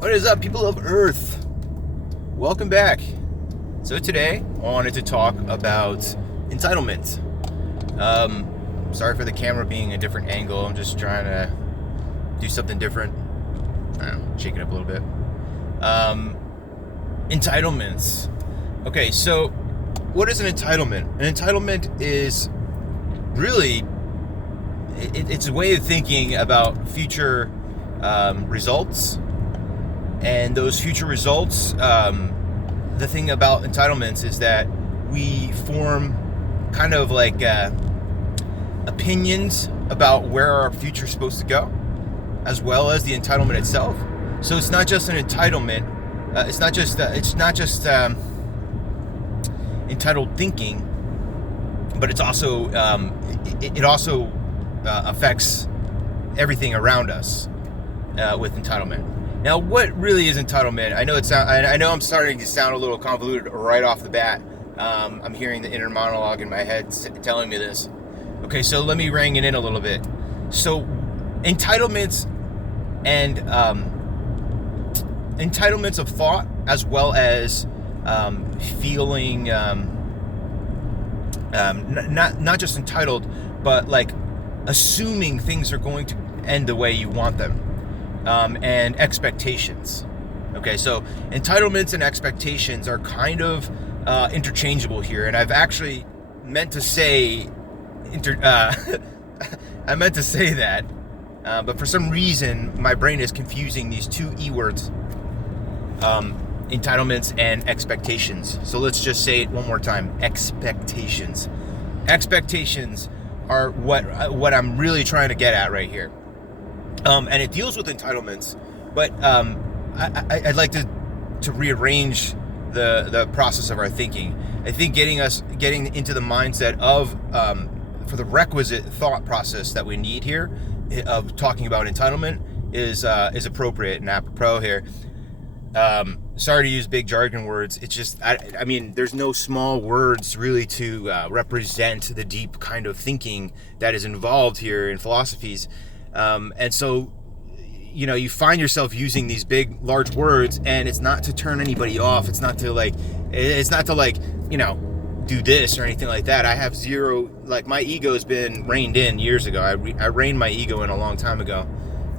What is up, people of Earth? Welcome back. So today, I wanted to talk about entitlement. Sorry for the camera being a different angle. I'm just trying to do something different. I don't know, shake it up a little bit. Entitlements. Okay, so what is an entitlement? An entitlement is really, it's a way of thinking about future results. And those future results, the thing about entitlements is that we form kind of like opinions about where our future is supposed to go, as well as the entitlement itself. So it's not just an entitlement. It's not just entitled thinking, but it's also it also affects everything around us with entitlement. Now, what really is entitlement? I know I'm starting to sound a little convoluted right off the bat. I'm hearing the inner monologue in my head telling me this. Okay, so let me rein it in a little bit. So, entitlements and entitlements of thought, as well as feeling not just entitled, but like assuming things are going to end the way you want them. And expectations. Okay, so entitlements and expectations are kind of interchangeable here, and I've actually meant to say I meant to say that, but for some reason my brain is confusing these two E words, entitlements and expectations. So let's just say it one more time: expectations. Expectations are what I'm really trying to get at right here. And it deals with entitlements, but I'd like to rearrange the process of our thinking. I think getting into the mindset of for the requisite thought process that we need here of talking about entitlement is appropriate and apropos here. Sorry to use big jargon words. It's just I mean there's no small words really to represent the deep kind of thinking that is involved here in philosophies. And so, you know, you find yourself using these big, large words, and it's not to turn anybody off. It's not to you know, do this or anything like that. I have zero, like, my ego's been reined in years ago. I reined my ego in a long time ago.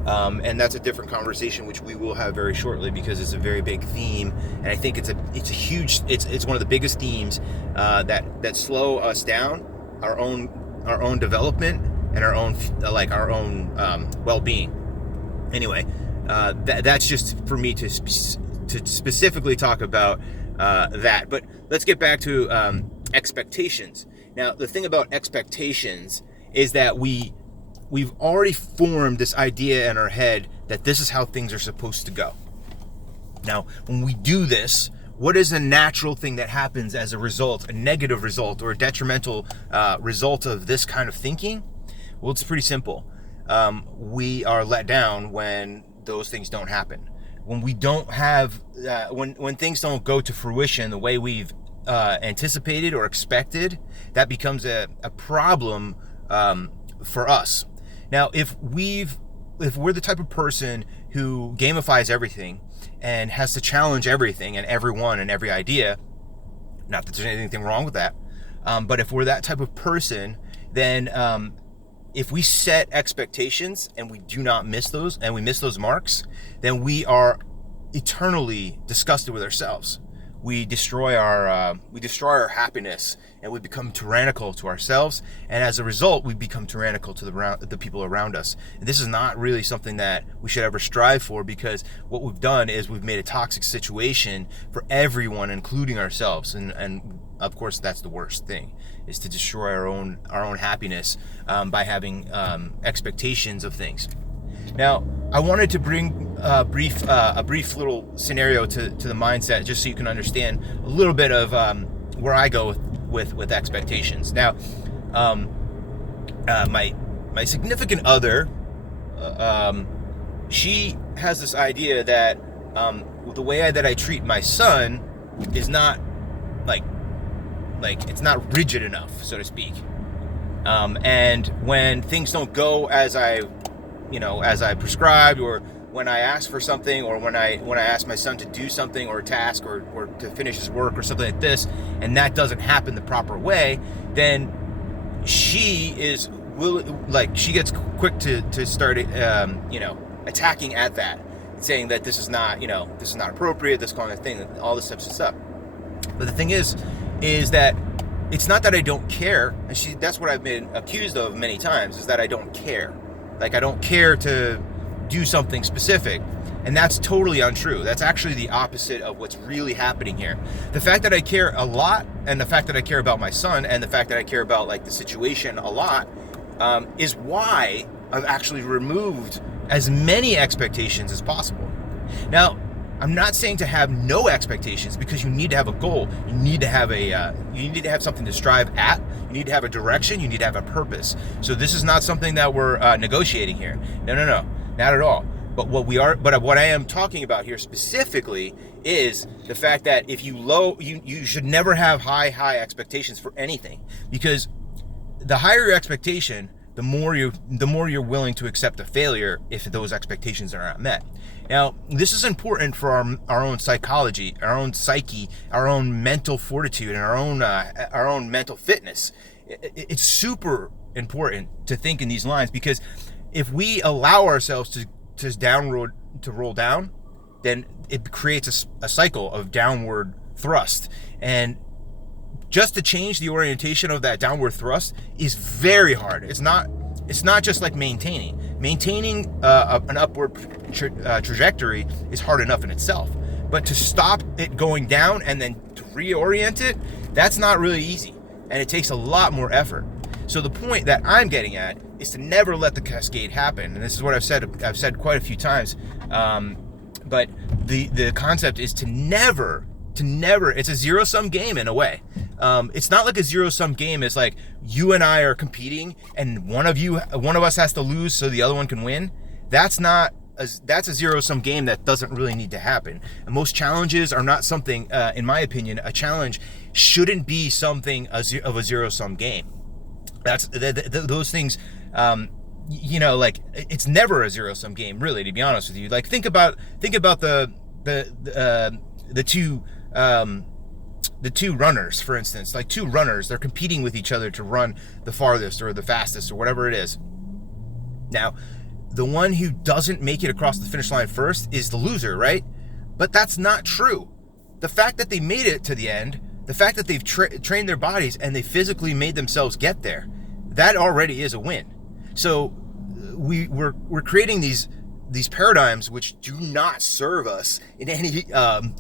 And that's a different conversation, which we will have very shortly, because it's a very big theme. And I think it's one of the biggest themes, that slow us down, our own development, and our own well-being. Anyway, that's just for me to specifically talk about that. But let's get back to expectations. Now, the thing about expectations is that we've already formed this idea in our head that this is how things are supposed to go. Now, when we do this, what is a natural thing that happens as a result, a negative result or a detrimental result of this kind of thinking? Well, it's pretty simple. We are let down when those things don't happen. When we don't have, when things don't go to fruition the way we've anticipated or expected, that becomes a problem for us. Now, if we're the type of person who gamifies everything and has to challenge everything and everyone and every idea, not that there's anything wrong with that, but if we're that type of person, then if we set expectations and we do not miss those, and we miss those marks, then we are eternally disgusted with ourselves. We destroy our happiness, and we become tyrannical to ourselves, and as a result, we become tyrannical to the people around us. And this is not really something that we should ever strive for, because what we've done is we've made a toxic situation for everyone, including ourselves, and of course that's the worst thing, is to destroy our own happiness by having expectations of things. Now, I wanted to bring a brief little scenario to the mindset, just so you can understand a little bit of where I go with expectations. Now, my significant other, she has this idea that the way that I treat my son is not like it's not rigid enough, so to speak. And when things don't go as I prescribed, or when I ask for something, or when I ask my son to do something or a task, or to finish his work or something like this, and that doesn't happen the proper way, then she she gets quick to start attacking at that, saying that this is not appropriate, this kind of thing, all this type of stuff. But the thing is that it's not that I don't care, and that's what I've been accused of many times, is that I don't care. Like, I don't care to do something specific. And that's totally untrue. That's actually the opposite of what's really happening here. The fact that I care a lot, and the fact that I care about my son, and the fact that I care about like the situation a lot, is why I've actually removed as many expectations as possible. Now, I'm not saying to have no expectations, because you need to have a goal. You need to have something to strive at. You need to have a direction. You need to have a purpose. So this is not something that we're negotiating here. No, not at all. But what I am talking about here specifically is the fact that if you should never have high expectations for anything, because the higher your expectation, the more you're willing to accept a failure if those expectations are not met. Now, this is important for our own psychology, our own psyche, our own mental fortitude, and our own mental fitness. It's super important to think in these lines, because if we allow ourselves to roll down, then it creates a cycle of downward thrust. And just to change the orientation of that downward thrust is very hard. It's not just like maintaining an upward trajectory is hard enough in itself, but to stop it going down and then to reorient it, that's not really easy, and it takes a lot more effort. So the point that I'm getting at is to never let the cascade happen, and this is what I've said quite a few times. But the concept is to never. It's a zero-sum game in a way. It's not like a zero-sum game. It's like you and I are competing, and one of us has to lose so the other one can win. That's a zero-sum game that doesn't really need to happen. And most challenges are not something, in my opinion, a challenge shouldn't be something of a zero-sum game. That's those things. Like, it's never a zero-sum game, really, to be honest with you. Like, think about the two runners, for instance. Like, two runners, they're competing with each other to run the farthest or the fastest or whatever it is. Now, the one who doesn't make it across the finish line first is the loser, right? But that's not true. The fact that they made it to the end, the fact that they've trained their bodies and they physically made themselves get there, that already is a win. So we're creating these paradigms which do not serve us in any a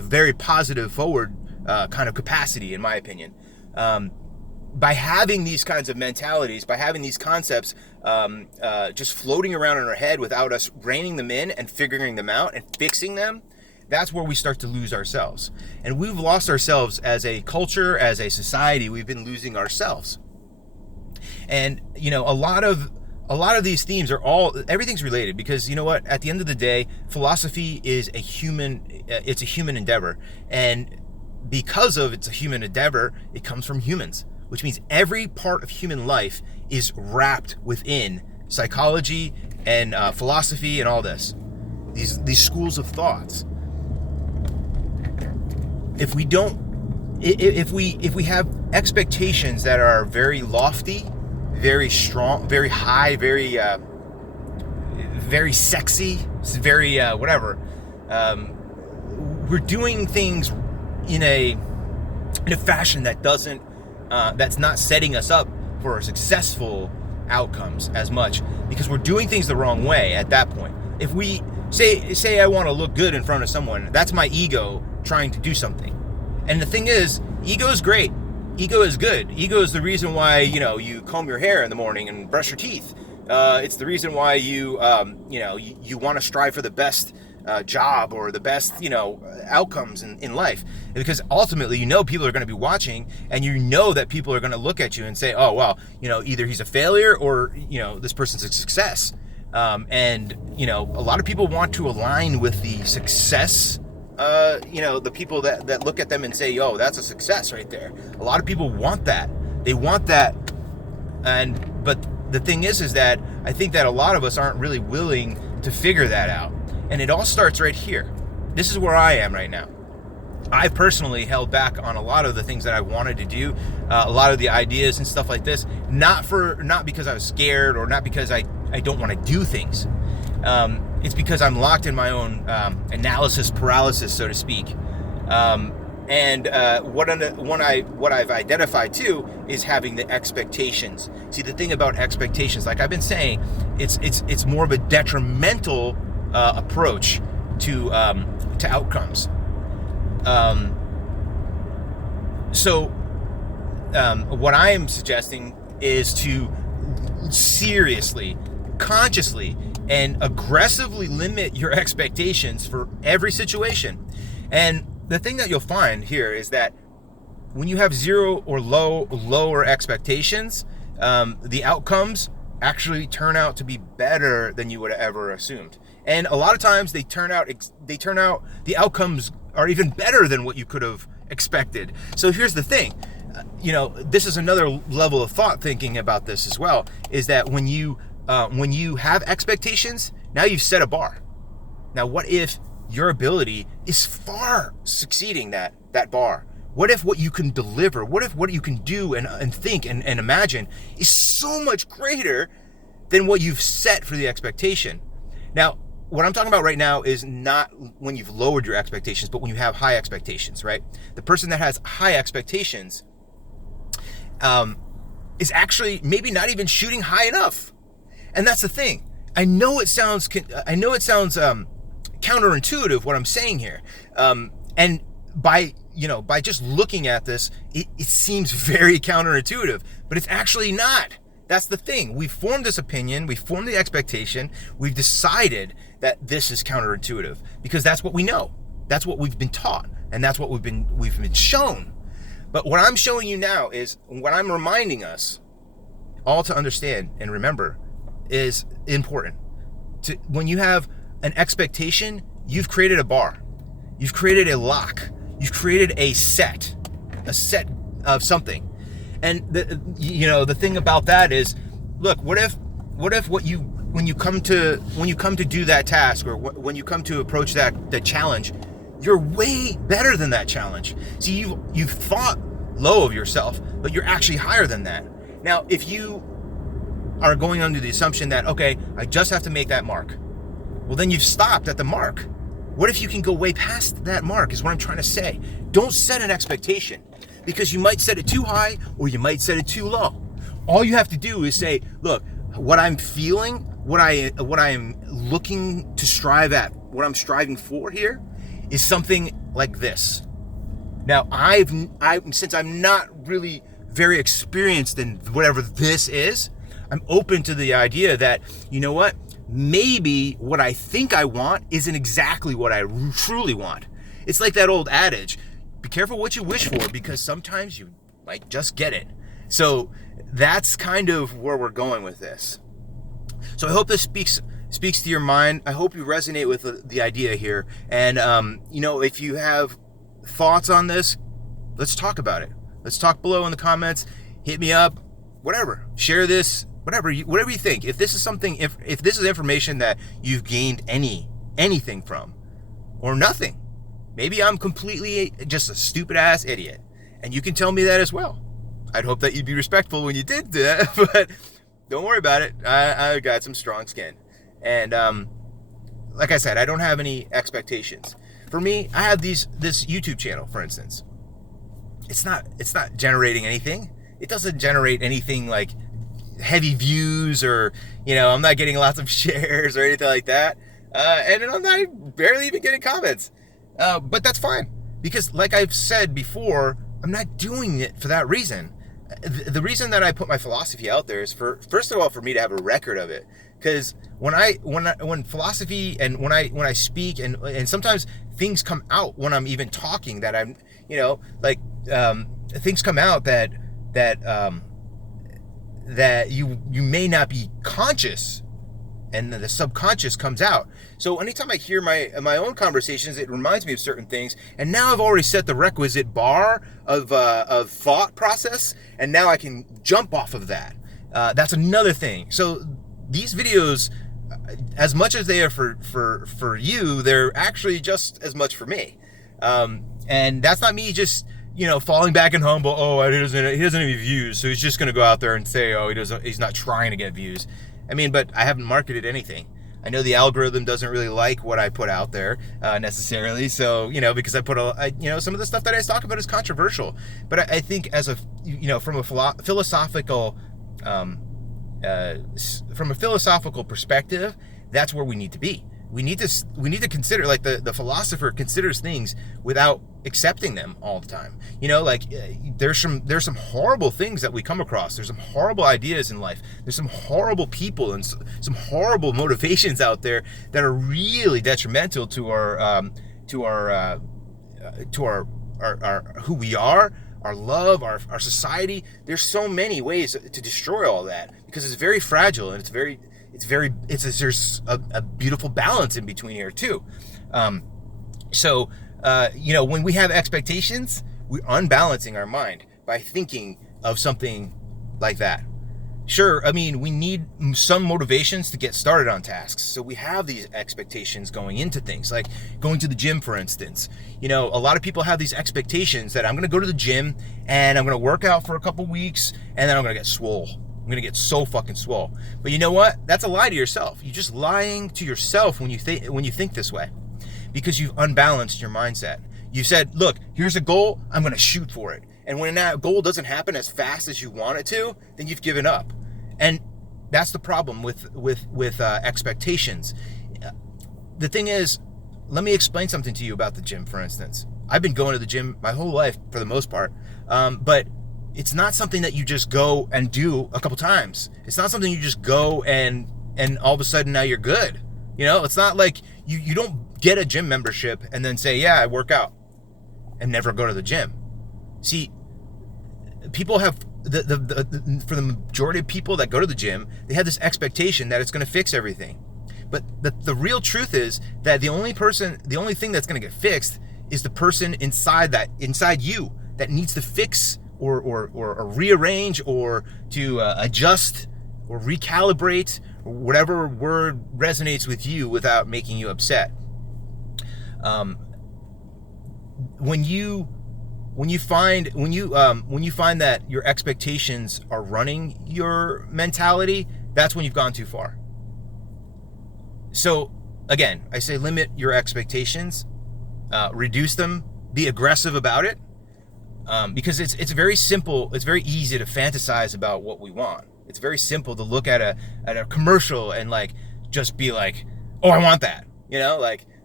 very positive forward kind of capacity, in my opinion. By having these kinds of mentalities, by having these concepts just floating around in our head without us reining them in and figuring them out and fixing them, that's where we start to lose ourselves. And we've lost ourselves as a culture, as a society. We've been losing ourselves. And a lot of these themes everything's related, because you know what? At the end of the day, philosophy is a human endeavor, and because of it's a human endeavor, it comes from humans, which means every part of human life is wrapped within psychology and philosophy and all this. These schools of thoughts. If we have expectations that are very lofty, very strong, very high, very sexy, very whatever, we're doing things in a fashion that that's not setting us up for successful outcomes as much, because we're doing things the wrong way at that point. If we say I want to look good in front of someone, that's my ego trying to do something. And the thing is, ego is great. Ego is good. Ego is the reason why, you comb your hair in the morning and brush your teeth. It's the reason why you want to strive for the best job or the best, outcomes in life. Because ultimately, people are going to be watching, and that people are going to look at you and say, oh, well, either he's a failure or, this person's a success. And a lot of people want to align with the success, the people that look at them and say, oh, that's a success right there. A lot of people want that. They want that. But the thing is that I think that a lot of us aren't really willing to figure that out. And it all starts right here. This is where I am right now. I personally held back on a lot of the things that I wanted to do, a lot of the ideas and stuff like this, not because I was scared or not because I don't want to do things. It's because I'm locked in my own analysis paralysis, so to speak. And what I've identified too is having the expectations. See, the thing about expectations, like I've been saying, it's more of a detrimental approach to outcomes. So what I am suggesting is to seriously, consciously, and aggressively limit your expectations for every situation. And the thing that you'll find here is that when you have zero or lower expectations, the outcomes actually turn out to be better than you would have ever assumed. And a lot of times the outcomes are even better than what you could have expected. So here's the thing, this is another level of thought thinking about this as well, is that when you have expectations, now you've set a bar. Now, what if your ability is far succeeding that bar? What if what you can deliver, what if what you can do and think and imagine is so much greater than what you've set for the expectation? Now, what I'm talking about right now is not when you've lowered your expectations, but when you have high expectations, right? The person that has high expectations is actually maybe not even shooting high enough. And that's the thing. I know it sounds counterintuitive what I'm saying here. And by just looking at this, it seems very counterintuitive, but it's actually not. That's the thing. We've formed this opinion, we've formed the expectation, we've decided that this is counterintuitive because that's what we know. That's what we've been taught, and that's what we've been shown. But what I'm showing you now is what I'm reminding us all to understand and remember is important. When you have an expectation, you've created a bar. You've created a lock. You've created a set of something. And the thing about that is, look, what if when you come to do that task, or when you come to approach that challenge, you're way better than that challenge. See, you've thought low of yourself, but you're actually higher than that. Now, if you are going under the assumption that, okay, I just have to make that mark, well, then you've stopped at the mark. What if you can go way past that mark is what I'm trying to say. Don't set an expectation, because you might set it too high or you might set it too low. All you have to do is say, look, what I'm feeling, what I am looking to strive at, what I'm striving for here is something like this. Now, since I'm not really very experienced in whatever this is, I'm open to the idea that, you know what, maybe what I think I want isn't exactly what I truly want. It's like that old adage, be careful what you wish for, because sometimes you might just get it. So that's kind of where we're going with this. So I hope this speaks to your mind. I hope you resonate with the idea here. And, if you have thoughts on this, let's talk about it. Let's talk below in the comments. Hit me up, whatever. Share this, whatever you think. If this is something, if this is information that you've gained anything from, or nothing, maybe I'm completely just a stupid ass idiot, and you can tell me that as well. I'd hope that you'd be respectful when you did that, but don't worry about it. I got some strong skin. And like I said, I don't have any expectations. For me, I have this YouTube channel, for instance. It's not generating anything. It doesn't generate anything like heavy views, or I'm not getting lots of shares or anything like that. And I'm not barely even getting comments. But that's fine, because like I've said before, I'm not doing it for that reason. The reason that I put my philosophy out there is first of all, for me to have a record of it. Because when philosophy and when I speak and sometimes things come out when I'm even talking that I'm, things come out that you may not be conscious, and the subconscious comes out. So anytime I hear my own conversations, it reminds me of certain things. And now I've already set the requisite bar of thought process, and now I can jump off of that. That's another thing. So these videos, as much as they are for you, they're actually just as much for me. And that's not me just, falling back and humble. Oh, he doesn't have any views, so he's just going to go out there and say, oh, he's not trying to get views. I mean, but I haven't marketed anything. I know the algorithm doesn't really like what I put out there necessarily. So, because I put some of the stuff that I talk about is controversial. But I think from a philosophical perspective, that's where we need to be. We need to consider, like the philosopher considers things without accepting them all the time. There's some horrible things that we come across. There's some horrible ideas in life. There's some horrible people and some horrible motivations out there that are really detrimental to our who we are, our love, our society. There's so many ways to destroy all that because it's very fragile and there's a beautiful balance in between here too. When we have expectations, we're unbalancing our mind by thinking of something like that. Sure, I mean, we need some motivations to get started on tasks. So we have these expectations going into things, like going to the gym, for instance. A lot of people have these expectations that I'm going to go to the gym and I'm going to work out for a couple weeks and then I'm going to get swole. I'm going to get so fucking swole. But you know what? That's a lie to yourself. You're just lying to yourself when you think this way, because you've unbalanced your mindset. You said, look, here's a goal. I'm going to shoot for it. And when that goal doesn't happen as fast as you want it to, then you've given up. And that's the problem with expectations. The thing is, let me explain something to you about the gym, for instance. I've been going to the gym my whole life for the most part, but it's not something that you just go and do a couple times. It's not something you just go and all of a sudden now you're good. It's not like you don't get a gym membership and then say, yeah, I work out and never go to the gym. See, people have for the majority of people that go to the gym, they have this expectation that it's going to fix everything. But the real truth is that the only thing that's going to get fixed is the person inside you that needs to fix or rearrange or to adjust or recalibrate, or whatever word resonates with you without making you upset. When you find that your expectations are running your mentality, that's when you've gone too far. So again, I say limit your expectations, reduce them, be aggressive about it. Because it's very simple. It's very easy to fantasize about what we want. It's very simple to look at a commercial and just be like, oh, I want that.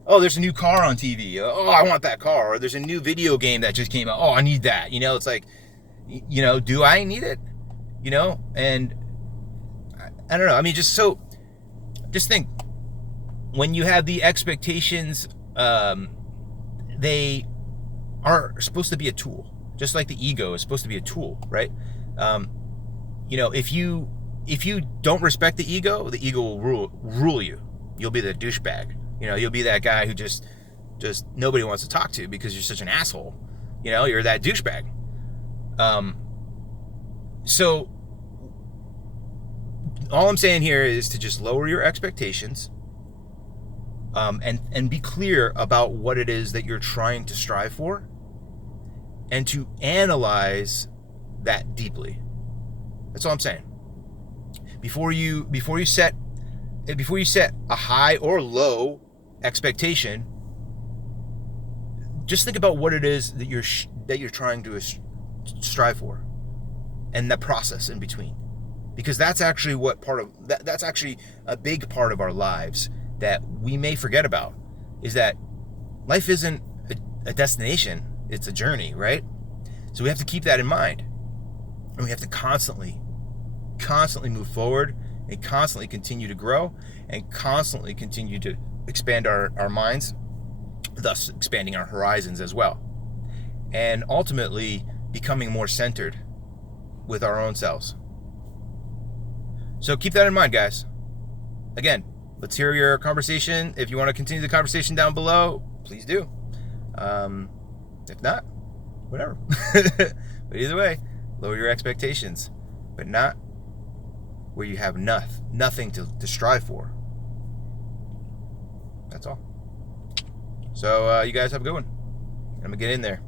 Oh, there's a new car on TV. Oh, I want that car. Or there's a new video game that just came out. Oh, I need that. It's like, do I need it? And I don't know. I mean, just think, when you have the expectations, they are supposed to be a tool. Just like the ego is supposed to be a tool, right? If you don't respect the ego will rule you. You'll be the douchebag. You'll be that guy who just nobody wants to talk to because you're such an asshole. You're that douchebag. So all I'm saying here is to just lower your expectations, and be clear about what it is that you're trying to strive for, and to analyze that deeply. That's all I'm saying. Before you set a high or low expectation, just think about what it is that you're trying to strive for, and the process in between, because that's actually that's actually a big part of our lives that we may forget about. Is that life isn't a destination, it's a journey, right? So we have to keep that in mind, and we have to constantly move forward, and constantly continue to grow, and constantly continue to expand our minds, thus expanding our horizons as well, and ultimately becoming more centered with our own selves. So keep that in mind, guys. Again, let's hear your conversation. If you want to continue the conversation down below, please do. If not, whatever. But either way, lower your expectations, but not where you have nothing to strive for. That's all. So you guys have a good one. I'm gonna get in there.